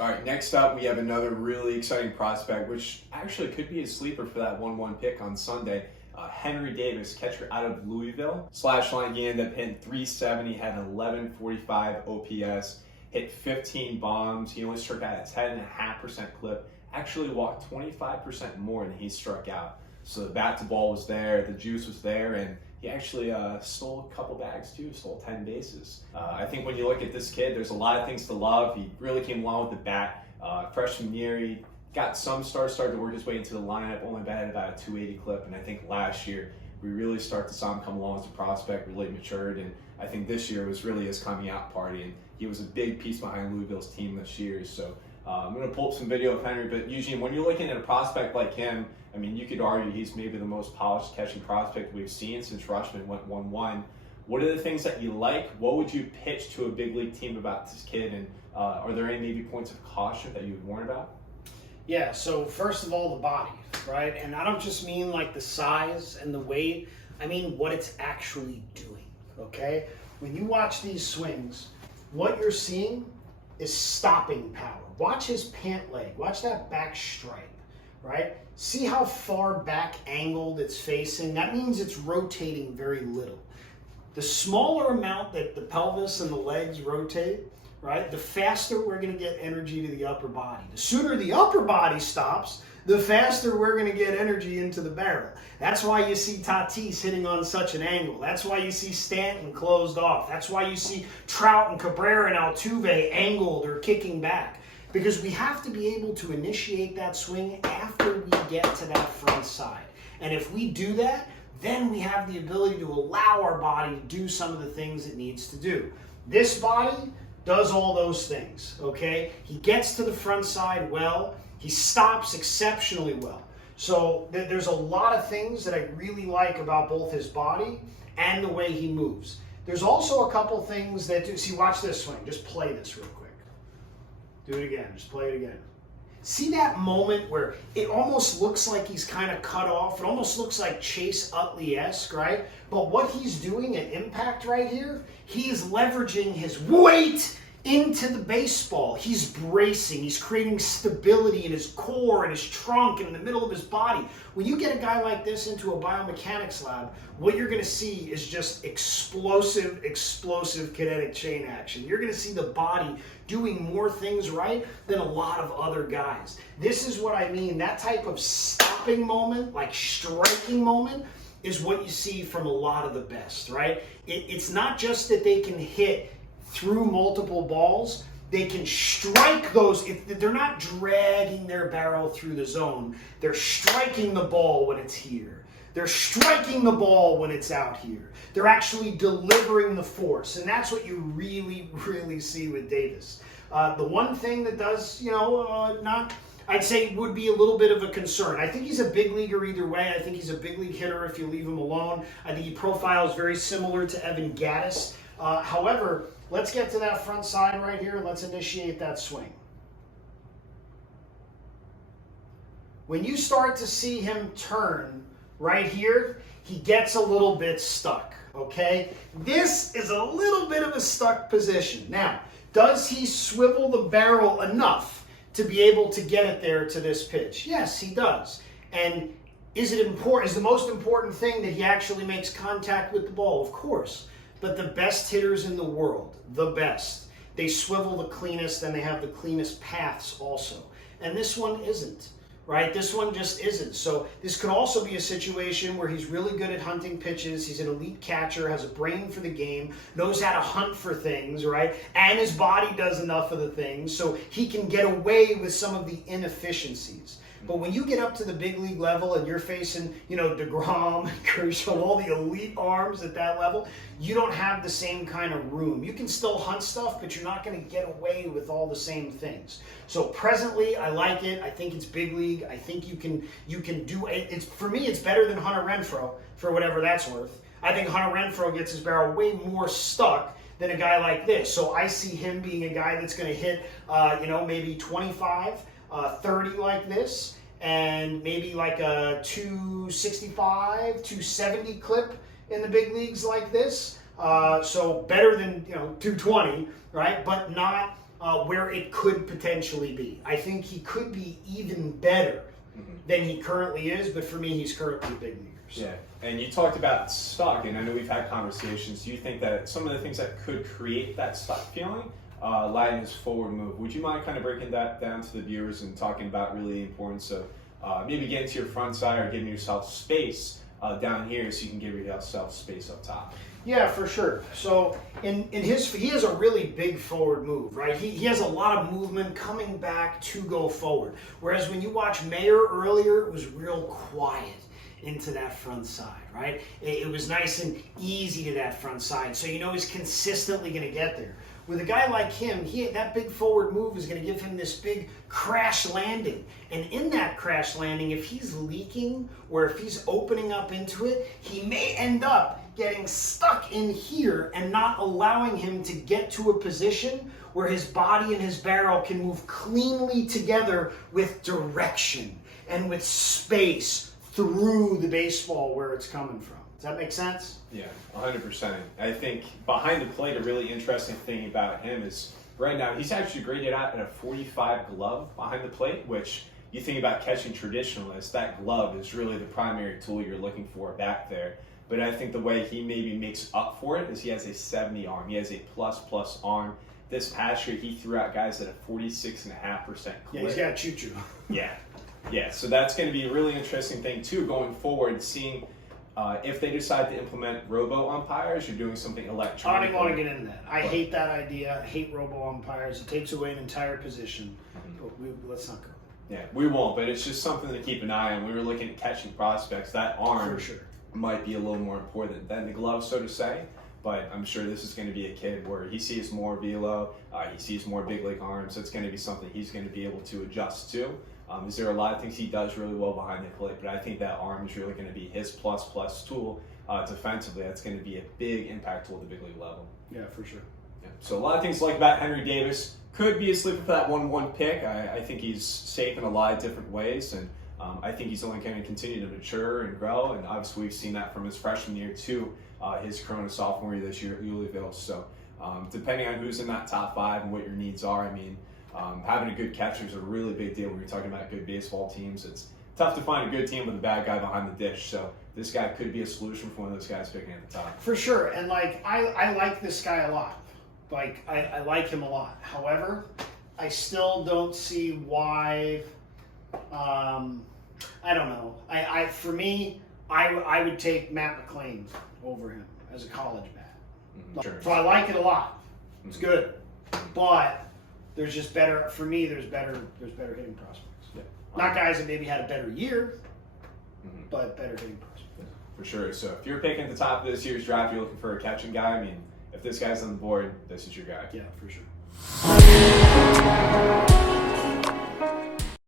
All right, next up, we have another really exciting prospect, which actually could be a sleeper for that 1-1 pick on Sunday. Henry Davis, catcher out of Louisville. Slash line, he ended up hitting 370, had an 1145 OPS, hit 15 bombs. He only struck out at 10.5% clip, actually walked 25% more than he struck out. So the bat to ball was there, the juice was there, and he actually stole a couple bags too, stole 10 bases. I think when you look at this kid, there's a lot of things to love. He really came along with the bat. Freshman year, he got some started to work his way into the lineup, only batted about a 280 clip, and I think last year we really started to saw him come along as a prospect, really matured, and I think this year was really his coming out party, and he was a big piece behind Louisville's team this year. So I'm going to pull up some video of Henry, but usually when you're looking at a prospect like him, I mean, you could argue he's maybe the most polished catching prospect we've seen since Rushman went 1-1. What are the things that you like? What would you pitch to a big league team about this kid? And are there any maybe points of caution that you would warn about? Yeah, so first of all, the body, right? And I don't just mean like the size and the weight. I mean what it's actually doing, okay? When you watch these swings, what you're seeing is stopping power. Watch his pant leg. Watch that back stripe, right? See how far back angled it's facing? That means it's rotating very little. The smaller amount that the pelvis and the legs rotate, right, the faster we're going to get energy to the upper body. The sooner the upper body stops, the faster we're going to get energy into the barrel. That's why you see Tatis hitting on such an angle. That's why you see Stanton closed off. That's why you see Trout and Cabrera and Altuve angled or kicking back. Because we have to be able to initiate that swing after we get to that front side. And if we do that, then we have the ability to allow our body to do some of the things it needs to do. This body does all those things, okay? He gets to the front side well. He stops exceptionally well. So there's a lot of things that I really like about both his body and the way he moves. There's also a couple things that do. See, watch this swing. Just play this real quick. Do it again. Just play it again. See that moment where it almost looks like he's kind of cut off? It almost looks like Chase Utley-esque, right? But what he's doing at impact right here, he's leveraging his weight into the baseball. He's bracing. He's creating stability in his core and his trunk and in the middle of his body. When you get a guy like this into a biomechanics lab, what you're going to see is just explosive kinetic chain action. You're going to see the body doing more things right than a lot of other guys. This is what I mean. That type of stopping moment, like striking moment, is what you see from a lot of the best, right? It's not just that they can hit through multiple balls, they can strike those. They're not dragging their barrel through the zone. They're striking the ball when it's here. They're striking the ball when it's out here. They're actually delivering the force, and that's what you really, really see with Davis. The one thing that does, I'd say would be a little bit of a concern. I think he's a big leaguer either way. I think he's a big league hitter if you leave him alone. I think he profiles very similar to Evan Gattis. However, let's get to that front side right here. Let's initiate that swing. When you start to see him turn right here, he gets a little bit stuck, okay? This is a little bit of a stuck position. Now, does he swivel the barrel enough to be able to get it there to this pitch? Yes, he does. And is it important? Is the most important thing that he actually makes contact with the ball? Of course. But the best hitters in the world, the best, they swivel the cleanest and they have the cleanest paths also. And this one isn't, right? This one just isn't. So this could also be a situation where he's really good at hunting pitches. He's an elite catcher, has a brain for the game, knows how to hunt for things, right? And his body does enough of the things so he can get away with some of the inefficiencies. But when you get up to the big league level and you're facing, DeGrom, Kershaw, all the elite arms at that level, you don't have the same kind of room. You can still hunt stuff, but you're not going to get away with all the same things. So presently, I like it. I think it's big league. I think you can do it. For me, it's better than Hunter Renfroe, for whatever that's worth. I think Hunter Renfroe gets his barrel way more stuck than a guy like this. So I see him being a guy that's going to hit, maybe 25. 30 like this, and maybe like a 265, 270 clip in the big leagues like this. So better than 220, right? But not where it could potentially be. I think he could be even better than he currently is, but for me, he's currently a big leaguer. So. Yeah, and you talked about stuck, and I know we've had conversations. Do you think that some of the things that could create that stuck feeling lie in his forward move? Would you mind kind of breaking that down to the viewers and talking about really the importance of maybe getting to your front side or giving yourself space down here so you can give yourself space up top? Yeah, for sure. So he has a really big forward move, right? He has a lot of movement coming back to go forward. Whereas when you watch Mayer earlier, it was real quiet into that front side, right? It was nice and easy to that front side. So you know he's consistently going to get there. With a guy like him, that big forward move is going to give him this big crash landing. And in that crash landing, if he's leaking or if he's opening up into it, he may end up getting stuck in here and not allowing him to get to a position where his body and his barrel can move cleanly together with direction and with space through the baseball where it's coming from. Does that make sense? Yeah, 100%. I think behind the plate, a really interesting thing about him is right now he's actually graded out at a 45 glove behind the plate, which you think about catching traditionalists, that glove is really the primary tool you're looking for back there. But I think the way he maybe makes up for it is he has a 70 arm. He has a plus arm. This past year, he threw out guys at a 46.5% clip. Yeah, he's got choo-choo. Yeah. So that's going to be a really interesting thing, too, going forward, seeing if they decide to implement robo-umpires or doing something electronic. I don't even want to get into that. I hate that idea. I hate robo-umpires. It takes away an entire position. But let's not go. Yeah, we won't, but it's just something to keep an eye on. We were looking at catching prospects. That arm For sure might be a little more important than the glove, so to say. But I'm sure this is going to be a kid where he sees more velo, he sees more big league arms. So it's going to be something he's going to be able to adjust to. Is there a lot of things he does really well behind the plate, but I think that arm is really going to be his plus tool defensively. That's going to be a big impact tool at the big league level. Yeah, for sure. Yeah. So a lot of things to like about Henry Davis. Could be a sleeper for that 1-1 pick. I think he's safe in a lot of different ways, and I think he's only going to continue to mature and grow. And obviously, we've seen that from his freshman year to his Corona sophomore year this year at Louisville. So, depending on who's in that top 5 and what your needs are, I mean, having a good catcher is a really big deal when you're talking about good baseball teams. It's tough to find a good team with a bad guy behind the dish. So, this guy could be a solution for one of those guys picking at the top. For sure, and like I like this guy a lot. Like, I like him a lot. However, I still don't see why, I don't know. For me, I would take Matt McClain over him as a college bat. Sure. So I like it a lot. It's good. But there's just better, for me, there's better hitting prospects. Yeah. Not guys that maybe had a better year, but better hitting prospects. For sure. So if you're picking at the top of this year's draft, you're looking for a catching guy, I mean, if this guy's on the board, this is your guy. Yeah, for sure.